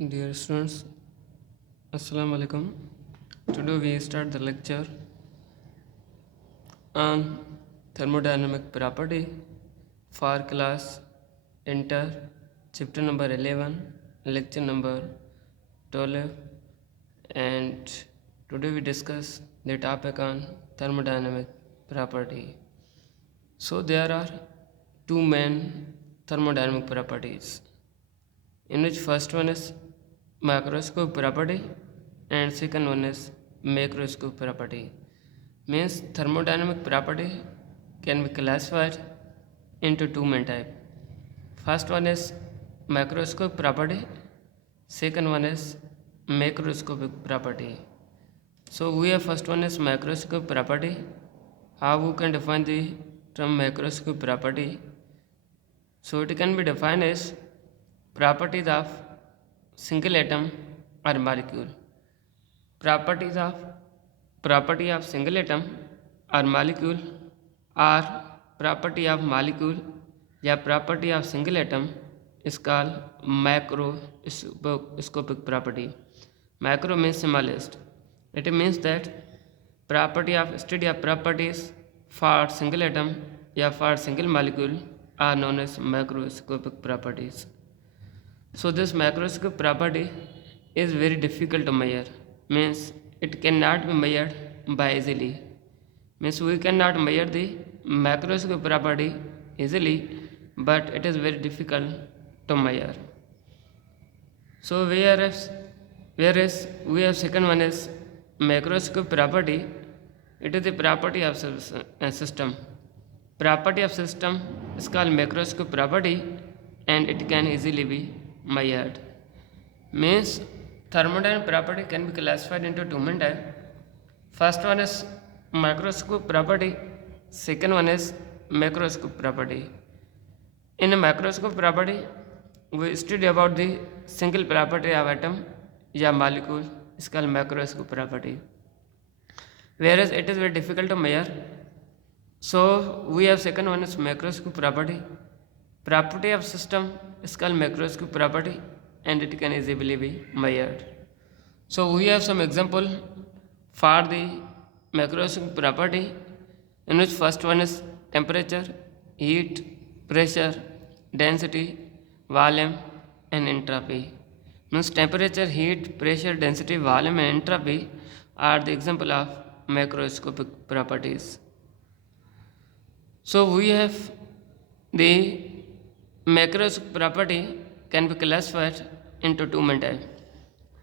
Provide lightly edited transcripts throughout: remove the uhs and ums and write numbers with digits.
Dear students, Assalamu alaikum. Today we start the lecture on thermodynamic property for class Enter, chapter number 11, lecture number 12, and today we discuss the topic on thermodynamic property. So there are two main thermodynamic properties, in which first one is macroscopic property and second one is macroscopic property. Means thermodynamic property can be classified into two main types. First one is macroscopic property, second one is macroscopic property. So we have first one is macroscopic property. How we can define the term macroscopic property? So it can be defined as properties of single atom or molecule. Property of single atom or molecule, or property of molecule या property of single atom is called macroscopic property. Macro means smallest. It means that study of properties for single atom या for single molecule are known as macroscopic properties. So this macroscopic property is very difficult to measure. Means it cannot be measured by easily. Means we cannot measure the macroscopic property easily, but it is very difficult to measure. So whereas we have second one is macroscopic property. It is the property of system. Property of system is called macroscopic property, and it can easily be measured. Means thermodynamic property can be classified into two main types. First one is macroscopic property, second one is macroscopic property. In a macroscopic property, we study about the single property of atom या molecule is called macroscopic property. Whereas it is very difficult to measure. So we have second one is macroscopic property. Property of system is called macroscopic property, and it can easily be measured. So we have some example for the macroscopic property, in which first one is temperature, heat, pressure, density, volume and entropy. Means temperature, heat, pressure, density, volume and entropy are the example of macroscopic properties. So we have the macroscopic property can be classified into two main types.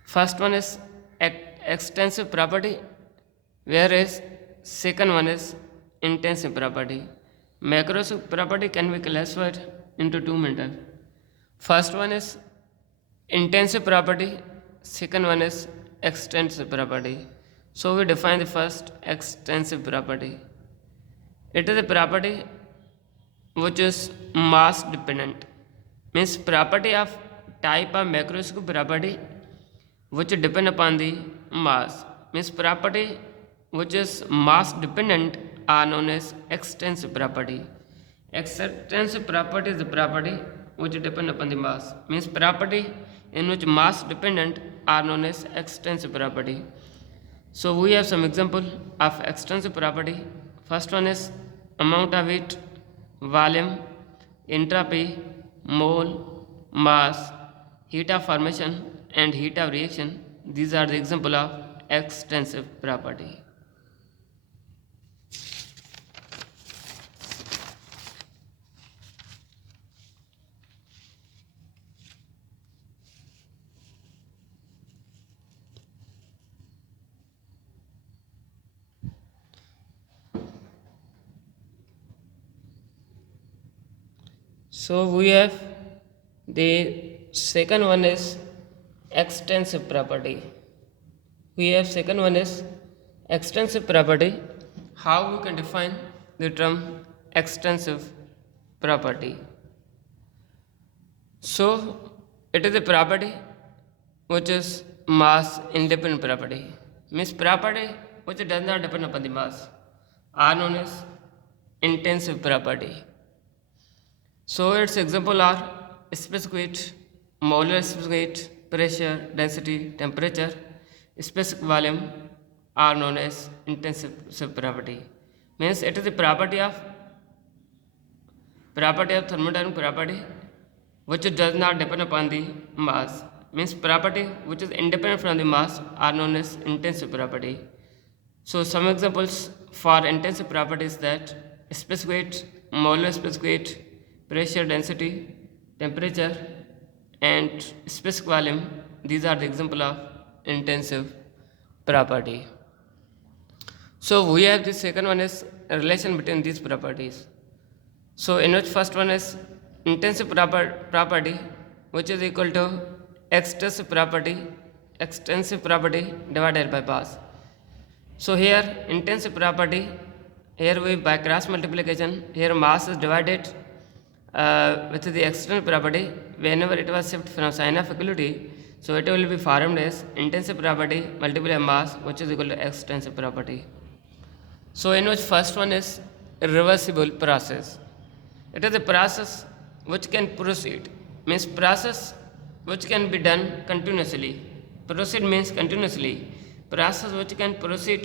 First one is extensive property, whereas second one is intensive property. Macroscopic property can be classified into two main types. First one is intensive property, second one is extensive property. So we define the first extensive property. It is a property which is mass dependent. Means property of type of macroscopic property which depend upon the mass. Means property which is mass dependent are known as extensive property. Extensive property is the property which depend upon the mass. Means property in which mass dependent are known as extensive property. So we have some example of extensive property. First one is amount of heat, volume, entropy, mole, mass, heat of formation and heat of reaction. These are the example of extensive property. So we have the second one is extensive property. We have second one is extensive property. How we can define the term extensive property? So it is a property which is mass independent property. Means property which does not depend upon the mass are known as intensive property. So its example are specific heat, molar specific heat, pressure, density, temperature, specific volume are known as intensive property. Means it is the property of thermodynamic property which does not depend upon the mass. Means property which is independent from the mass are known as intensive property. So some examples for intensive properties that specific weight, molar specific weight, pressure, density, temperature, and specific volume. These are the example of intensive property. So we have the second one is a relation between these properties. So in which first one is intensive property which is equal to extensive property divided by mass. So here intensive property, here we by cross multiplication, here mass is divided with the external property. Whenever it was shifted from sign of equality, so it will be formed as intensive property multiplied by mass which is equal to extensive property. So in which first one is reversible process. It is a process which can proceed, means process which can be done continuously. Proceed means continuously. Process which can proceed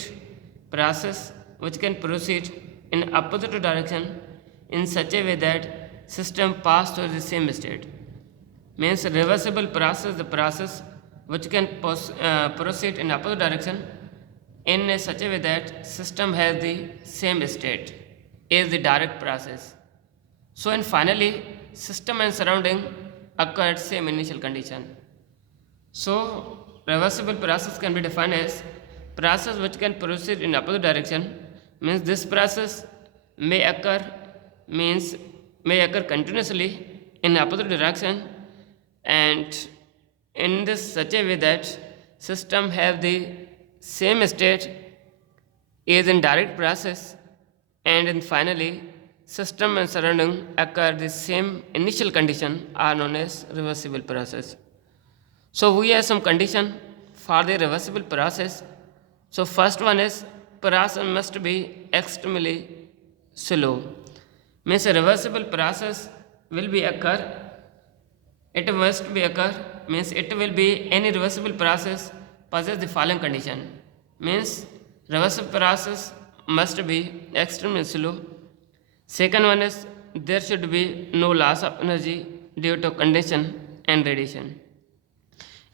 in opposite direction in such a way that system pass through the same state. Means reversible process, the process which can proceed in opposite direction in such a way that system has the same state as the direct process. So and finally system and surrounding occur at same initial condition. So reversible process can be defined as process which can proceed in opposite direction, means this process may occur continuously in opposite direction and in this such a way that system have the same state is in direct process, and then finally system and surrounding occur the same initial condition are known as reversible process. So we have some condition for the reversible process. So first one is process must be extremely slow. Means a reversible process will be occur. It must be occur means it will be any reversible process possess the following condition. Means reversible process must be extremely slow. Second one is there should be no loss of energy due to condension and radiation.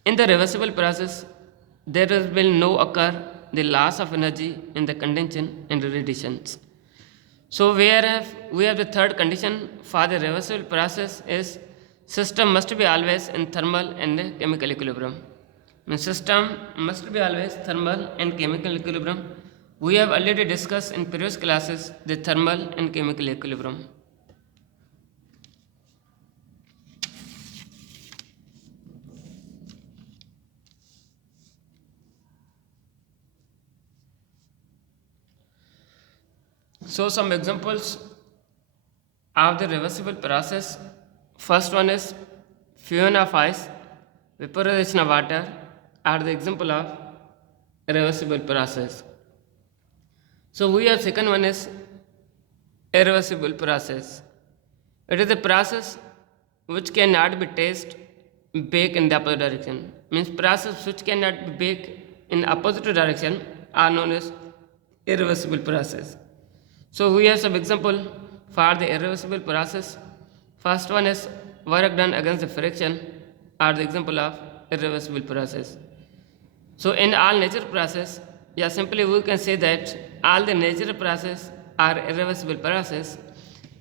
In the reversible process, there will no occur the loss of energy in the condension and radiations. So we have the third condition for the reversible process is system must be always in thermal and chemical equilibrium. The system must be always thermal and chemical equilibrium. We have already discussed in previous classes the thermal and chemical equilibrium. So some examples of the reversible process. First one is fusion of ice, vaporization of water are the example of reversible process. So we have second one is irreversible process. It is a process which cannot be traced back in the opposite direction. Means process which cannot be back in opposite direction are known as irreversible process. So we have some example for the irreversible process. First one is work done against the friction are the example of irreversible process. So in all natural process, simply we can say that all the natural process are irreversible process.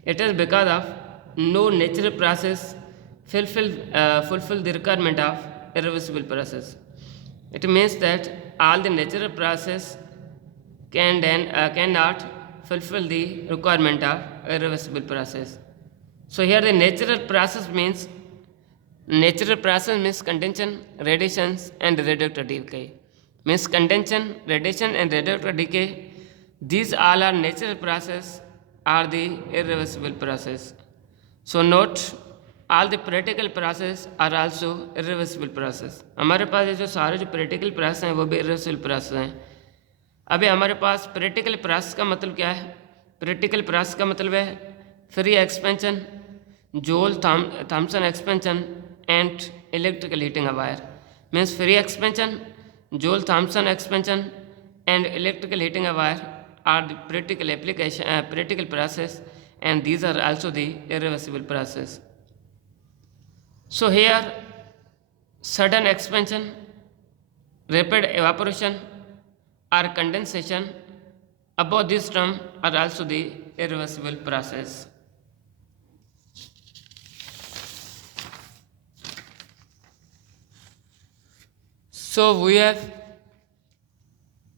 It is because of no natural process fulfill the requirement of irreversible process. It means that all the natural process cannot fulfill the requirement of irreversible process. So here the natural process means condension, radiations and reductor decay. Means condension, radiation and reductor decay, these all are natural process are the irreversible process. So note all the practical process are also irreversible process. हमारे पास ये जो सारे जो practical process हैं वो भी irreversible process हैं. अभी हमारे पास प्रैक्टिकल प्रोसेस का मतलब क्या है? प्रैक्टिकल प्रोसेस का मतलब है free expansion, Joule Thomson expansion and electrical heating of wire. means free expansion, Joule-Thomson expansion, and electrical heating a wire are the practical process, and these are also the irreversible process. So here sudden expansion, rapid evaporation, or condensation above this term are also the irreversible process. So we have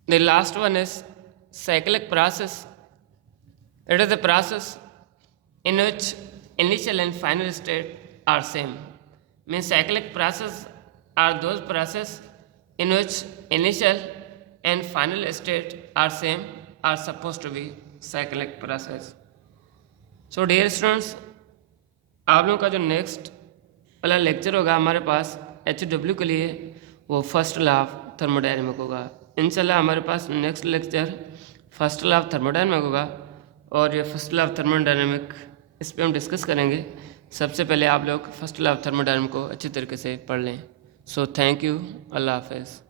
the last one is cyclic process. It is a process in which initial and final state are same. Means cyclic process are those process in which initial and final state are same, are supposed to be cyclic process. So dear students, आप लोगों का जो next वाला lecture होगा हमारे पास HW के लिए वो फर्स्ट लॉ ऑफ थर्मोडायनेमिक होगा। इंशाल्लाह हमारे पास next lecture first law of thermodynamic होगा और ये फर्स्ट लॉ ऑफ थर्मोडायनेमिक इस पर हम डिस्कस करेंगे। सबसे पहले आप लोग फर्स्ट लॉ ऑफ थर्मोडायनेमिक को अच्छी तरीके से पढ़ लें। सो थैंक यू, अल्लाह हाफ़िज़।